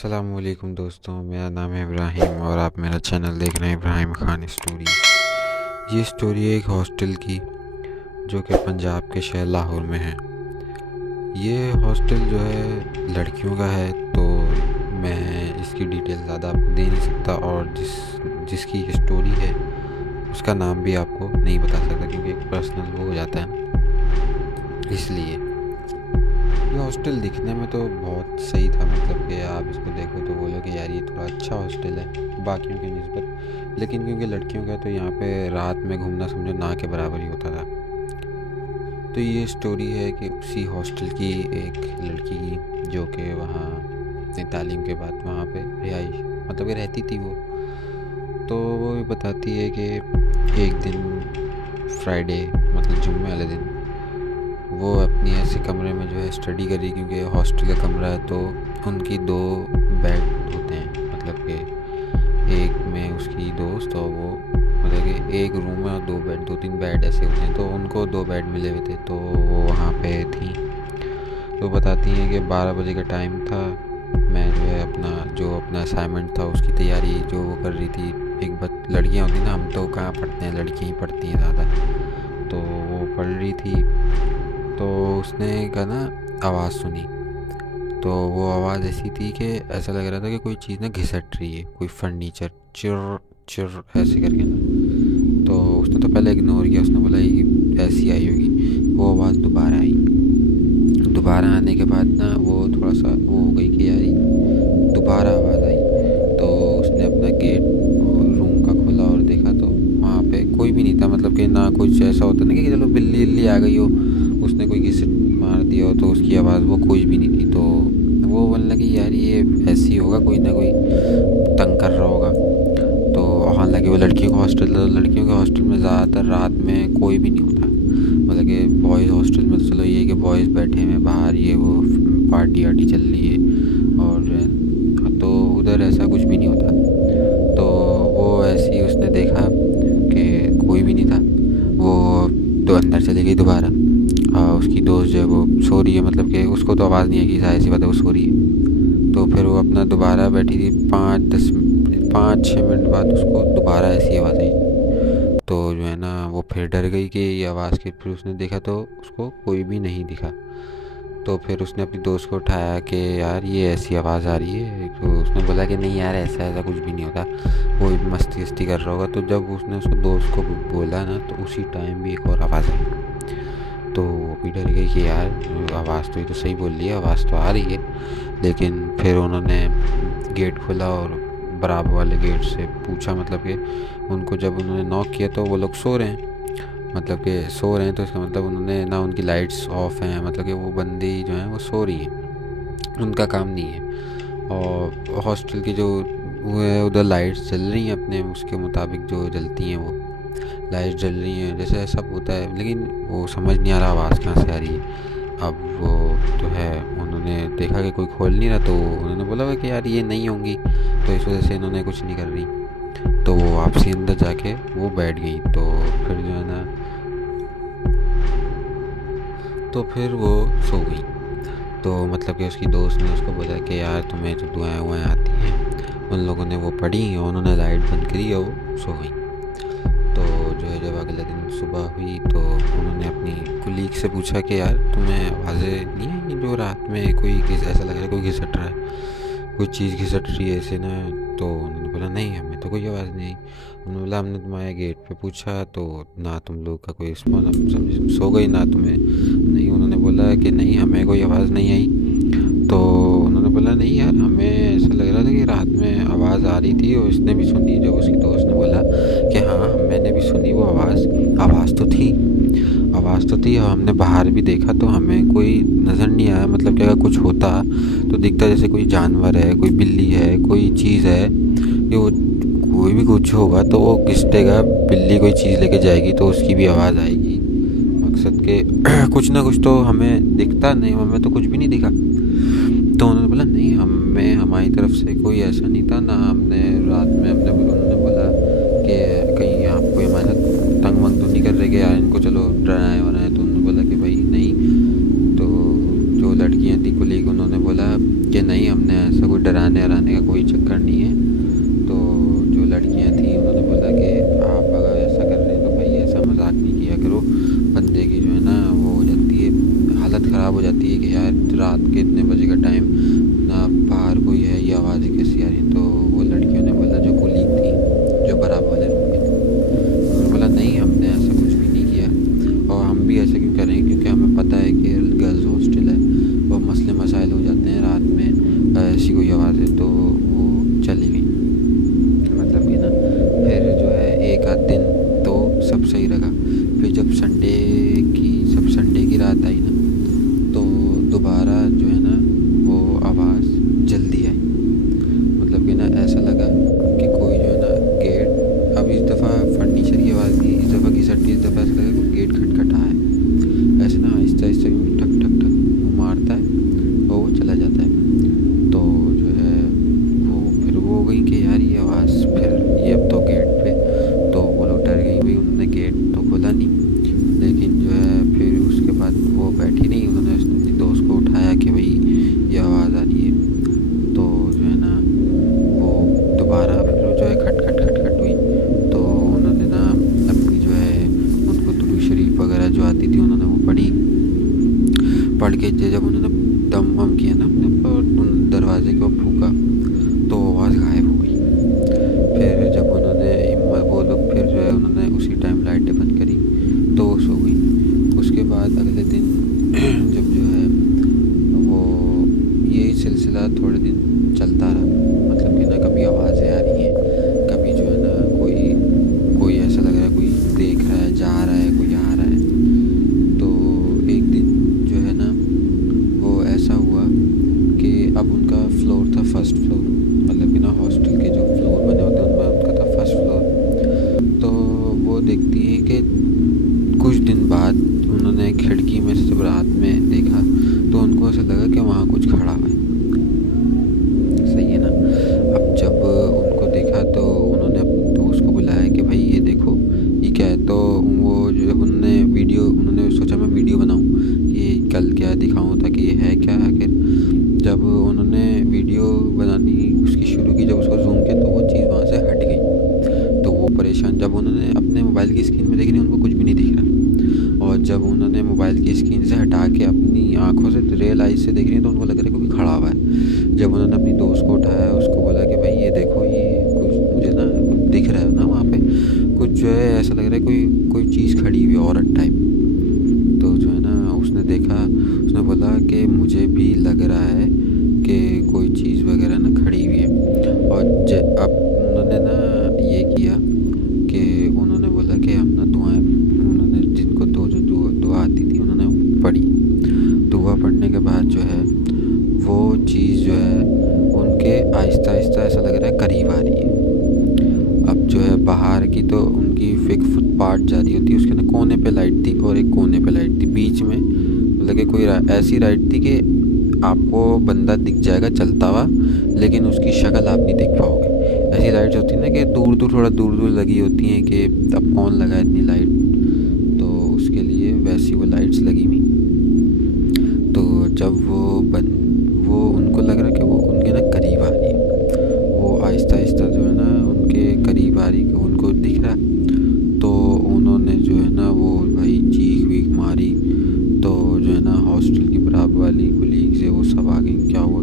अस्सलामुअलैकुम दोस्तों, मेरा नाम है इब्राहिम और आप मेरा चैनल देख रहे हैं इब्राहिम खान स्टोरी। ये स्टोरी है एक हॉस्टल की जो कि पंजाब के शहर लाहौर में है। ये हॉस्टल जो है लड़कियों का है, तो मैं इसकी डिटेल ज़्यादा आपको दे नहीं सकता और जिसकी स्टोरी है उसका नाम भी आपको नहीं बता सकता क्योंकि एक पर्सनल वो हो जाता है, इसलिए। ये हॉस्टल दिखने में तो बहुत सही था, मतलब कि आप इसको देखो तो बोलो कि यार ये थोड़ा अच्छा हॉस्टल है बाकियों की निस्बत, लेकिन क्योंकि लड़कियों का तो यहाँ पे रात में घूमना समझो ना के बराबर ही होता था। तो ये स्टोरी है कि उसी हॉस्टल की एक लड़की की जो कि वहाँ अपनी तालीम के बाद वहाँ पे रिहाइश मतलब कि रहती थी तो वो ये बताती है कि एक दिन फ्राइडे मतलब जुम्मे वाले दिन वो अपनी ऐसे कमरे में जो है स्टडी कर रही, क्योंकि हॉस्टल का कमरा है तो उनकी 2 बेड होते हैं, मतलब कि एक में उसकी दोस्त और वो मतलब कि एक रूम में 2-3 बेड ऐसे होते हैं, तो उनको 2 बेड मिले हुए थे, तो वो वहाँ पे थी। तो बताती हैं कि 12 बजे का टाइम था, मैं जो है अपना असाइनमेंट था उसकी तैयारी जो वो कर रही थी। एक लड़कियाँ होती ना, हम तो कहाँ पढ़ते हैं, लड़कियाँ ही पढ़ती हैं ज़्यादा, तो वो पढ़ रही थी। तो उसने का ना आवाज़ सुनी, तो वो आवाज़ ऐसी थी कि ऐसा लग रहा था कि कोई चीज़ ना घिसट रही है, कोई फर्नीचर चिर चिर ऐसे करके ना। तो उसने तो पहले इग्नोर किया, उसने बोला ये ऐसी आई होगी। वो आवाज़ दोबारा आई, दोबारा आने के बाद ना वो थोड़ा सा वो हो गई कि यार दोबारा आवाज़ आई। तो उसने अपना गेट रूम का खोला और देखा तो वहाँ पे कोई भी नहीं था, मतलब कि ना कुछ ऐसा होता ना कि चलो बिल्ली बिल्ली आ गई हो, उसने कोई घिसट मार दिया हो, तो उसकी आवाज़ वो कोई भी नहीं थी। तो वो बोलने लगी यार ये ऐसी होगा, कोई ना कोई तंग कर रहा होगा। तो हालांकि वो लड़कियों का हॉस्टल था, तो लड़कियों के हॉस्टल में ज़्यादातर रात में कोई भी नहीं होता, मतलब कि बॉयज़ हॉस्टल में तो चलो ये है कि बॉयज़ बैठे हैं बाहर, ये वो पार्टी वार्टी चल रही है, और जो है तो उधर ऐसा कुछ भी नहीं होता। तो वो ऐसे ही उसने देखा कि कोई भी नहीं था, वो तो अंदर चली गई दोबारा। उसकी दोस्त जो है वो सो रही है, मतलब कि उसको तो आवाज़ नहीं है कि जाहिर सी बात है वो सो रही है। तो फिर वो अपना दोबारा बैठी थी, 5-6 मिनट बाद उसको दोबारा ऐसी आवाज़ आई। तो जो है ना वो फिर डर गई कि ये आवाज़ की, फिर उसने देखा तो उसको कोई भी नहीं दिखा। तो फिर उसने अपनी दोस्त को उठाया कि यार ये ऐसी आवाज़ आ रही है, तो उसने बोला कि नहीं यार ऐसा कुछ भी नहीं होता, वो मस्ती कर रहा होगा। तो जब उसने उसको दोस्त को बोला ना, तो उसी टाइम भी एक और आवाज़ आई। तो वो भी डर गई कि यार आवाज़ तो ये तो सही बोल रही है, आवाज़ तो आ रही है। लेकिन फिर उन्होंने गेट खोला और बराबर वाले गेट से पूछा, मतलब कि उनको जब उन्होंने नॉक किया तो वो लोग सो रहे हैं, मतलब कि सो रहे हैं, तो इसका मतलब उन्होंने ना उनकी लाइट्स ऑफ हैं, मतलब कि वो बंदी जो हैं वो सो रही हैं, उनका काम नहीं है। और हॉस्टल की जो वो है उधर लाइट्स जल रही हैं अपने उसके मुताबिक जो जलती हैं, वो लाइट जल रही हैं जैसे सब होता है, लेकिन वो समझ नहीं आ रहा आवाज़ कहाँ से आ रही है। अब वो तो है, उन्होंने देखा कि कोई खोल नहीं रहा, तो उन्होंने बोला कि यार ये नहीं होंगी, तो इस वजह से इन्होंने कुछ नहीं कर रही। तो वो वापसी अंदर जाके वो बैठ गई। तो फिर जो है ना तो फिर वो सो गई। तो मतलब कि उसकी दोस्त ने उसको बोला कि यार तुम्हें जो दुआएं वुआएं आती हैं, उन लोगों ने वो पढ़ी और उन्होंने लाइट बंद करी और वो सो गई। तो जो है जब अगले दिन सुबह हुई तो उन्होंने अपनी कुलीग से पूछा कि यार तुम्हें आवाज़ें नहीं आई जो रात में कोई ऐसा लग रहा है कोई घिसट रहा है, कोई चीज़ घिसट रही है ऐसे ना। तो उन्होंने बोला नहीं हमें तो कोई आवाज़ नहीं आई। उन्होंने बोला हमने तुम्हारे गेट पे पूछा तो ना तुम लोग का कोई रिस्पॉन्स, हम समझ सो गई ना तुम्हें नहीं। उन्होंने बोला कि नहीं हमें कोई आवाज़ नहीं आई। तो उन्होंने बोला नहीं यार हमें ऐसा लग रहा था कि रात में आवाज़ आ रही थी, और इसने भी सुनी, जब उसकी दोस्त ने बोला कि हाँ मैंने भी सुनी वो आवाज़ तो थी और हमने बाहर भी देखा तो हमें कोई नज़र नहीं आया, मतलब कि अगर कुछ होता तो दिखता जैसे कोई जानवर है, कोई बिल्ली है, कोई चीज़ है, कि वो कोई भी कुछ होगा तो वो घिसटेगा, बिल्ली कोई चीज़ लेके जाएगी तो उसकी भी आवाज़ आएगी, मकसद के कुछ ना कुछ तो हमें दिखता नहीं, हमें तो कुछ भी नहीं दिखा। तो उन्होंने बोला नहीं हमें हमारी तरफ से कोई ऐसा नहीं था ना, हमने रात में उन्होंने बोला कि कहीं आप कोई हमारे साथ तंग वंग तो नहीं कर रहे कि यार इनको चलो डराए वराए। तो उन्होंने बोला कि भाई नहीं। तो जो लड़कियां थी कुलीग उन्होंने बोला कि नहीं हमने ऐसा कोई डराने वराने का कोई चक्कर नहीं है। तो जो लड़कियां थी उन्होंने बोला कि आप अगर ऐसा कर रहे हैं तो भाई ऐसा मजाक नहीं किया करो, बंदे की जो है ना वो हो जाती है, हालत ख़राब हो जाती है कि यार रात के इतने बजे का टाइम ना, बाहर कोई है, ये आवाज़ें कैसी आ रही। तो वो लड़कियों ने बोला, जो कुलीग थी जो बराबर वाले रूम में थी, उन्होंने बोला नहीं हमने ऐसा कुछ भी नहीं किया, और हम भी ऐसा क्यों करेंगे, क्योंकि हमें पता है कि गर्ल्स हॉस्टल है, वो मसले मसाइल हो जाते हैं रात में ऐसी कोई आवाज़ें। तो वो चली गई, मतलब कि ना फिर जो है एक आध दिन तो सब सही रहा। फिर जब संडे की रात आई ना, तो दोबारा जो है ना वो आवाज़ जल्दी आई, मतलब कि ना ऐसा लगा कि कोई जो है ना गेट, अब इस दफ़ा फर्नीचर की आवाज़ थी, इस दफ़ा घिसट थी, इस दफ़ा ऐसा लगा कोई गेट खटखटा है, ऐसे ना आहिस्ता आहिस्ता ठक ठक ठक मारता है और वो चला जाता है। तो जो है वो फिर वो हो गई कि यार ये आवाज़, फिर ये अब तो गेट पे, तो वो लोग डर गई भाई, उन्होंने गेट तो खोला नहीं, लेकिन जो है फिर उसके बाद वो बैठी नहीं, उन्होंने अपनी दोस्त को उठाया कि भाई ये आवाज़ आ रही है। तो जो है ना वो दोबारा फिर जो है खट खट खट खट हुई, तो उन्होंने ना अपनी जो है उनको दुरूद शरीफ वगैरह जो आती थी उन्होंने वो पढ़ के जब उन्होंने दम वम किया ना अपने ऊपर, दरवाजे के ऊपर फूका, तो आवाज़ गायब हो गई। फिर जब उन्होंने वो लोग फिर जो है उन्होंने उसी टाइम लाइटें बंद करी तो वो सो गई। उसके बाद अगले दिन जब जो है वो यही सिलसिला थोड़े दिन चलता रहा, मतलब कि ना कभी आवाज़ें आ रही हैं, कभी जो है ना कोई ऐसा लग रहा है कोई देख रहा है, जा रहा है, कोई आ रहा है। तो एक दिन जो है ना वो ऐसा हुआ कि अब उनका फ्लोर था फर्स्ट फ्लोर, मतलब कि ना हॉस्टल के जो फ्लोर बने होते हैं उनमें उनका था फर्स्ट फ्लोर। तो वो देखती है कि कुछ दिन बाद उन्होंने खिड़की में से जब रात में देखा तो उनको ऐसा लगा कि वहाँ कुछ खड़ा है, सही है ना। अब जब उनको देखा तो उन्होंने अपने दोस्त को बुलाया कि भाई ये देखो ये क्या है। तो वो जो उन्होंने सोचा मैं वीडियो बनाऊँ, ये कल क्या दिखाऊँ ताकि ये है क्या आखिर। जब उन्होंने वीडियो बनानी उसकी शुरू की, जब उसको जूम किया तो वो चीज़ वहाँ से हट गई। तो वो परेशान, जब उन्होंने अपने मोबाइल की स्क्रीन में देखी उनको कुछ भी नहीं दिख रहा, और जब उन्होंने मोबाइल की स्क्रीन से हटा के अपनी आंखों से रियल आइज से देख रही है तो उनको लग रहा है कोई खड़ा हुआ है। जब उन्होंने अपनी दोस्त को उठाया, उसको बोला कि भाई ये देखो ये कुछ मुझे ना कुछ दिख रहा है ना वहाँ पे, कुछ जो है ऐसा लग रहा है कोई चीज़ खड़ी हुई औरत टाइप। तो जो है ना उसने देखा, उसने बोला कि मुझे भी लग रहा है कि कोई चीज़ वगैरह ना खड़ी हुई है। और अब उन्होंने ना ये किया कि उन्होंने बोला कि हम ना उन्होंने जिनको दुआ आती थी उन्होंने पढ़ी। दुआ पढ़ने के बाद जो है वो चीज़ जो है उनके आहिस्ता आहिस्ता ऐसा लग रहा है करीब आ रही है। अब जो है बाहर की तो उनकी फिक फुटपाथ जा रही होती है, उसके ना कोने पे लाइट थी और एक कोने पे लाइट थी, बीच में मतलब कि कोई ऐसी लाइट थी कि आपको बंदा दिख जाएगा चलता हुआ, लेकिन उसकी शक्ल आप नहीं देख पाओगे। ऐसी लाइट्स होती है ना कि थोड़ा दूर दूर लगी होती हैं कि अब कौन लगाए इतनी लाइट, तो उसके लिए वैसी वो लाइट्स लगी हुई। तो जब वो उनको लग रहा कि वो उनके ना करीब आ रही है, वो आहिस्ता आहिस्ता जो है ना उनके करीब आ रही, उनको दिख रहा। तो उन्होंने जो है ना वो भाई चीख वीख मारी, तो जो है ना हॉस्टल की बराबर वाली कुलीग से वो सब आ गई, क्या हुआ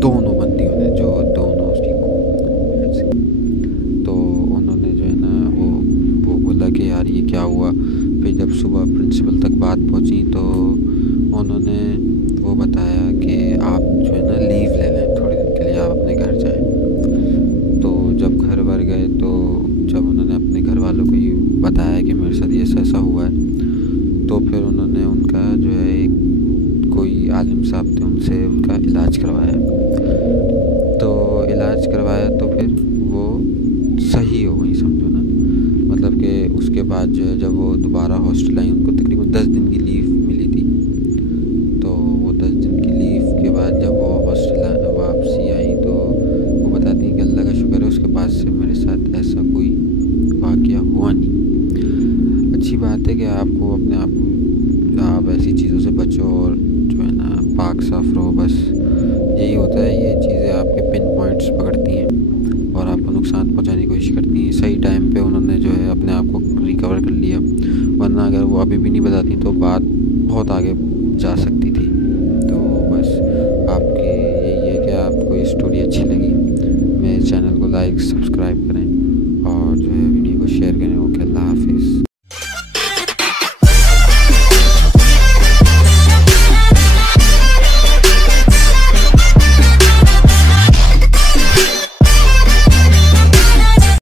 दोनों बंदियों ने, जो दोनों उसकी तो उन्होंने जो है ना वो बोला कि यार ये क्या हुआ। फिर जब सुबह प्रिंसिपल तक बात पहुंची तो उन्होंने वो बताया कि आप जो है ना लीव ले लें थोड़े दिन के लिए, आप अपने घर जाएं। तो जब घर वर गए तो जब उन्होंने अपने घर वालों को ये बताया कि मेरे साथ ये ऐसा हुआ है, तो फिर उन्होंने उनका जो है एक कोई आलिम साहब थे उनसे उनका इलाज करवाया। तो इलाज करवाया तो फिर वो सही हो गई, समझो ना। मतलब कि उसके बाद जो है जब वो दोबारा हॉस्टल आई, उनको तकरीबन 10 दिन की लीव मिली थी। तो वो 10 दिन की लीव के बाद जब वो हॉस्टल वापसी आई तो वो बताती हैं कि अल्लाह का शुक्र है उसके बाद से मेरे साथ ऐसा कोई वाक़या हुआ नहीं। अच्छी बात है कि आपको अपने आप ऐसी चीज़ों से बचो और जो है ना पाक साफ रहो, बस यही होता है। ये ये चीज़ें आपके पिन पॉइंट्स पकड़ती हैं और आपको नुकसान पहुंचाने की कोशिश करती हैं। सही टाइम पे उन्होंने जो है अपने आप को रिकवर कर लिया, वरना अगर वो अभी भी नहीं बताती तो बात बहुत आगे जा सकती थी।